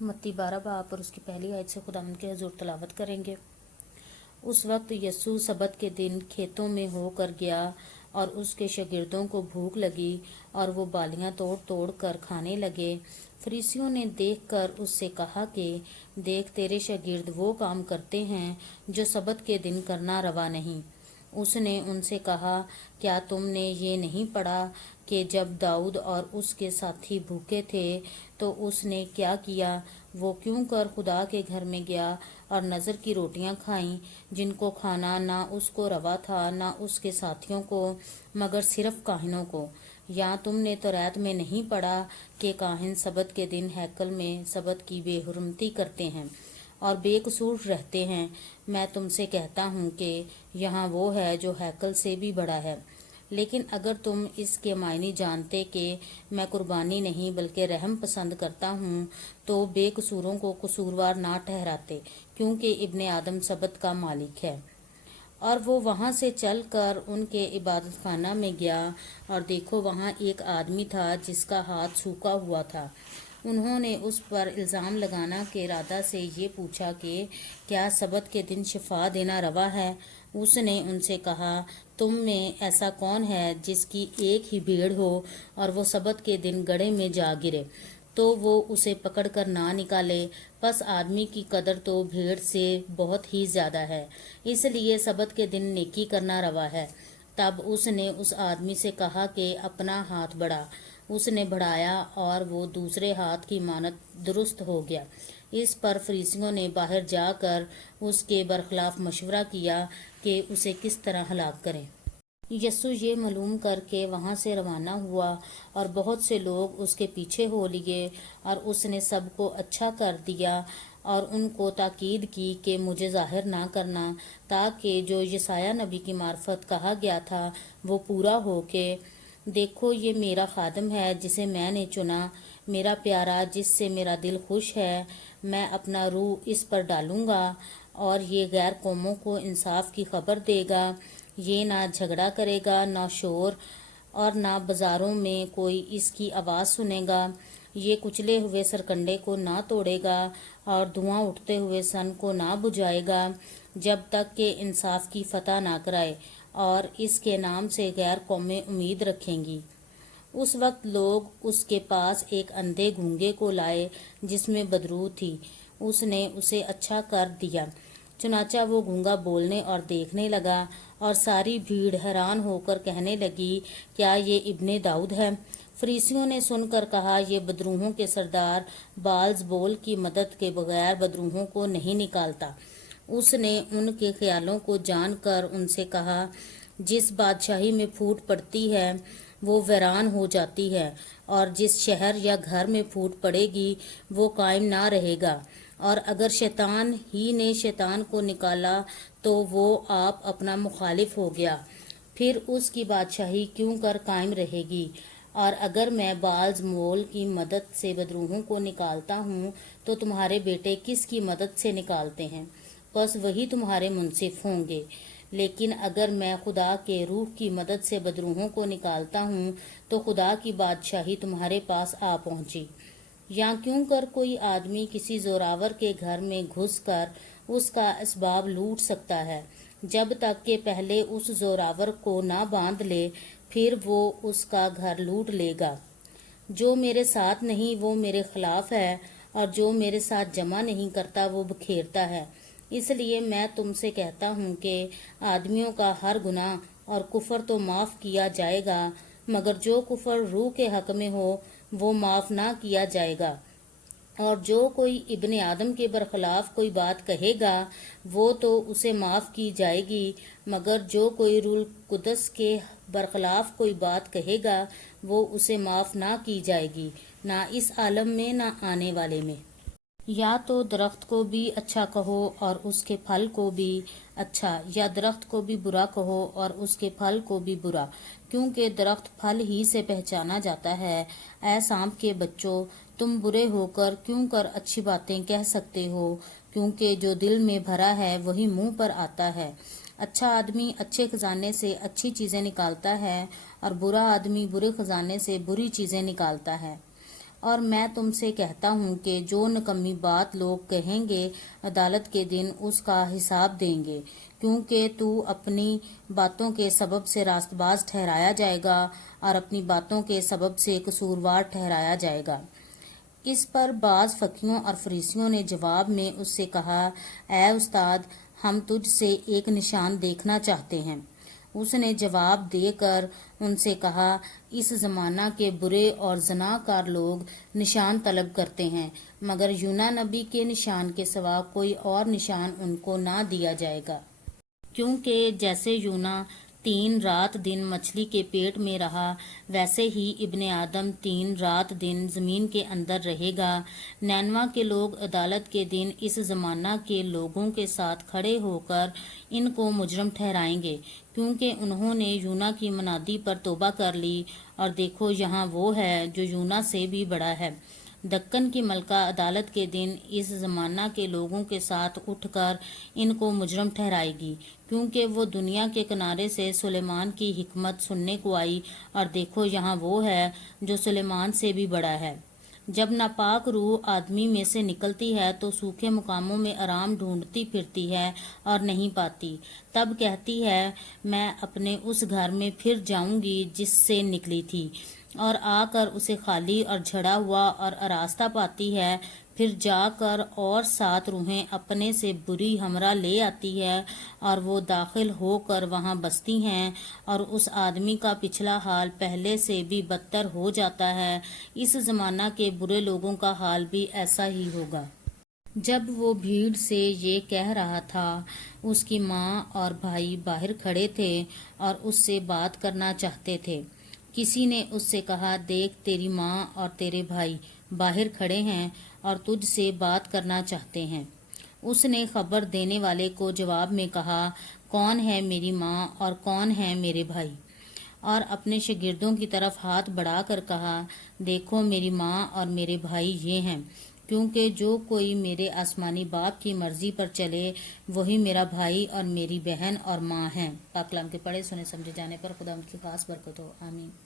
متی 12 باب اور اس کی پہلی آیت سے خداوند کے حضور تلاوت کریں گے۔ اس وقت یسوع سبت کے دن کھیتوں میں ہو کر گیا اور اس کے شاگردوں کو بھوک لگی اور وہ بالیاں توڑ توڑ کر کھانے لگے۔ فریسیوں نے دیکھ کر اس سے کہا کہ دیکھ تیرے شاگرد وہ کام کرتے ہیں جو سبت کے دن کرنا روا نہیں۔ اس نے ان سے کہا کیا تم نے یہ نہیں پڑھا کہ جب داؤد اور اس کے ساتھی بھوکے تھے تو اس نے کیا کیا؟ وہ کیوں کر خدا کے گھر میں گیا اور نذر کی روٹیاں کھائیں جن کو کھانا نہ اس کو روا تھا نہ اس کے ساتھیوں کو مگر صرف کاہنوں کو۔ یا تم نے توریت میں نہیں پڑھا کہ کاہن سبت کے دن ہیکل میں سبت کی بے حرمتی کرتے ہیں اور بے قصور رہتے ہیں؟ میں تم سے کہتا ہوں کہ یہاں وہ ہے جو ہیکل سے بھی بڑا ہے۔ لیکن اگر تم اس کے معنی جانتے کہ میں قربانی نہیں بلکہ رحم پسند کرتا ہوں تو بے قصوروں کو قصوروار نہ ٹھہراتے، کیونکہ ابن آدم سبت کا مالک ہے۔ اور وہ وہاں سے چل کر ان کے عبادت خانہ میں گیا اور دیکھو وہاں ایک آدمی تھا جس کا ہاتھ سوکھا ہوا تھا۔ انہوں نے اس پر الزام لگانا کے ارادہ سے یہ پوچھا کہ کیا سبت کے دن شفا دینا روا ہے؟ اس نے ان سے کہا تم میں ایسا کون ہے جس کی ایک ہی بھیڑ ہو اور وہ سبت کے دن گڑھے میں جا گرے تو وہ اسے پکڑ کر نہ نکالے؟ پس آدمی کی قدر تو بھیڑ سے بہت ہی زیادہ ہے، اس لیے سبت کے دن نیکی کرنا روا ہے۔ تب اس نے اس آدمی سے کہا کہ اپنا ہاتھ بڑھا۔ اس نے بڑھایا اور وہ دوسرے ہاتھ کی مانند درست ہو گیا۔ اس پر فریسیوں نے باہر جا کر اس کے برخلاف مشورہ کیا کہ اسے کس طرح ہلاک کریں۔ یسوع یہ معلوم کر کے وہاں سے روانہ ہوا اور بہت سے لوگ اس کے پیچھے ہو لیے، اور اس نے سب کو اچھا کر دیا اور ان کو تاکید کی کہ مجھے ظاہر نہ کرنا، تاکہ جو یسایہ نبی کی معرفت کہا گیا تھا وہ پورا ہو کہ دیکھو یہ میرا خادم ہے جسے میں نے چنا، میرا پیارا جس سے میرا دل خوش ہے، میں اپنا روح اس پر ڈالوں گا اور یہ غیر قوموں کو انصاف کی خبر دے گا۔ یہ نہ جھگڑا کرے گا نہ شور، اور نہ بازاروں میں کوئی اس کی آواز سنے گا۔ یہ کچلے ہوئے سرکنڈے کو نہ توڑے گا اور دھواں اٹھتے ہوئے سن کو نہ بجھائے گا، جب تک کہ انصاف کی فتح نہ کرائے، اور اس کے نام سے غیر قومیں امید رکھیں گی۔ اس وقت لوگ اس کے پاس ایک اندھے گونگے کو لائے جس میں بدرو تھی۔ اس نے اسے اچھا کر دیا، چنانچہ وہ گونگا بولنے اور دیکھنے لگا، اور ساری بھیڑ حیران ہو کر کہنے لگی کیا یہ ابن داؤد ہے؟ فریسیوں نے سن کر کہا یہ بدروحوں کے سردار بعل زبول کی مدد کے بغیر بدروحوں کو نہیں نکالتا۔ اس نے ان کے خیالوں کو جان کر ان سے کہا جس بادشاہی میں پھوٹ پڑتی ہے وہ ویران ہو جاتی ہے، اور جس شہر یا گھر میں پھوٹ پڑے گی وہ قائم نہ رہے گا۔ اور اگر شیطان ہی نے شیطان کو نکالا تو وہ آپ اپنا مخالف ہو گیا، پھر اس کی بادشاہی کیوں کر قائم رہے گی؟ اور اگر میں بعل زبول کی مدد سے بدروحوں کو نکالتا ہوں تو تمہارے بیٹے کس کی مدد سے نکالتے ہیں؟ بس وہی تمہارے منصف ہوں گے۔ لیکن اگر میں خدا کے روح کی مدد سے بدروحوں کو نکالتا ہوں تو خدا کی بادشاہی تمہارے پاس آ پہنچی۔ یا کیوں کر کوئی آدمی کسی زوراور کے گھر میں گھس کر اس کا اسباب لوٹ سکتا ہے، جب تک کہ پہلے اس زوراور کو نہ باندھ لے، پھر وہ اس کا گھر لوٹ لے گا۔ جو میرے ساتھ نہیں وہ میرے خلاف ہے، اور جو میرے ساتھ جمع نہیں کرتا وہ بکھیرتا ہے۔ اس لیے میں تم سے کہتا ہوں کہ آدمیوں کا ہر گناہ اور کفر تو معاف کیا جائے گا، مگر جو کفر روح کے حق میں ہو وہ معاف نہ کیا جائے گا۔ اور جو کوئی ابن آدم کے برخلاف کوئی بات کہے گا وہ تو اسے معاف کی جائے گی، مگر جو کوئی روح القدس کے برخلاف کوئی بات کہے گا وہ اسے معاف نہ کی جائے گی، نہ اس عالم میں نہ آنے والے میں۔ یا تو درخت کو بھی اچھا کہو اور اس کے پھل کو بھی اچھا، یا درخت کو بھی برا کہو اور اس کے پھل کو بھی برا، کیونکہ درخت پھل ہی سے پہچانا جاتا ہے۔ اے سانپ کے بچوں، تم برے ہو کر کیوں کر اچھی باتیں کہہ سکتے ہو؟ کیونکہ جو دل میں بھرا ہے وہی منہ پر آتا ہے۔ اچھا آدمی اچھے خزانے سے اچھی چیزیں نکالتا ہے، اور برا آدمی برے خزانے سے بری چیزیں نکالتا ہے۔ اور میں تم سے کہتا ہوں کہ جو نکمی بات لوگ کہیں گے عدالت کے دن اس کا حساب دیں گے، کیونکہ تو اپنی باتوں کے سبب سے راست باز ٹھہرایا جائے گا اور اپنی باتوں کے سبب سے قصوروار ٹھہرایا جائے گا۔ اس پر بعض فقیہوں اور فریسیوں نے جواب میں اس سے کہا، اے استاد، ہم تجھ سے ایک نشان دیکھنا چاہتے ہیں۔ اس نے جواب دے کر ان سے کہا، اس زمانہ کے برے اور زناکار لوگ نشان طلب کرتے ہیں، مگر یونا نبی کے نشان کے سوا کوئی اور نشان ان کو نہ دیا جائے گا۔ کیونکہ جیسے یونا 3 رات دن مچھلی کے پیٹ میں رہا، ویسے ہی ابن آدم 3 رات دن زمین کے اندر رہے گا۔ نینوا کے لوگ عدالت کے دن اس زمانہ کے لوگوں کے ساتھ کھڑے ہو کر ان کو مجرم ٹھہرائیں گے، کیونکہ انہوں نے یونا کی منادی پر توبہ کر لی، اور دیکھو یہاں وہ ہے جو یونا سے بھی بڑا ہے۔ دکن کی ملکہ عدالت کے دن اس زمانہ کے لوگوں کے ساتھ اٹھ کر ان کو مجرم ٹھہرائے گی، کیونکہ وہ دنیا کے کنارے سے سلیمان کی حکمت سننے کو آئی، اور دیکھو یہاں وہ ہے جو سلیمان سے بھی بڑا ہے۔ جب ناپاک روح آدمی میں سے نکلتی ہے تو سوکھے مقاموں میں آرام ڈھونڈتی پھرتی ہے اور نہیں پاتی، تب کہتی ہے میں اپنے اس گھر میں پھر جاؤں گی جس سے نکلی تھی، اور آ کر اسے خالی اور جھڑا ہوا اور آراستہ پاتی ہے۔ پھر جا کر اور 7 روحیں اپنے سے بری ہمراہ لے آتی ہے، اور وہ داخل ہو کر وہاں بستی ہیں، اور اس آدمی کا پچھلا حال پہلے سے بھی بدتر ہو جاتا ہے۔ اس زمانہ کے برے لوگوں کا حال بھی ایسا ہی ہوگا۔ جب وہ بھیڑ سے یہ کہہ رہا تھا، اس کی ماں اور بھائی باہر کھڑے تھے اور اس سے بات کرنا چاہتے تھے۔ کسی نے اس سے کہا، دیکھ تیری ماں اور تیرے بھائی باہر کھڑے ہیں اور تجھ سے بات کرنا چاہتے ہیں۔ اس نے خبر دینے والے کو جواب میں کہا، کون ہے میری ماں اور کون ہیں میرے بھائی؟ اور اپنے شاگردوں کی طرف ہاتھ بڑھا کر کہا، دیکھو میری ماں اور میرے بھائی یہ ہیں، کیونکہ جو کوئی میرے آسمانی باپ کی مرضی پر چلے وہی میرا بھائی اور میری بہن اور ماں ہیں۔ پاک کلام کے پڑھے سنے سمجھے جانے پر خدا ان کی خاص برکت ہو، آمین۔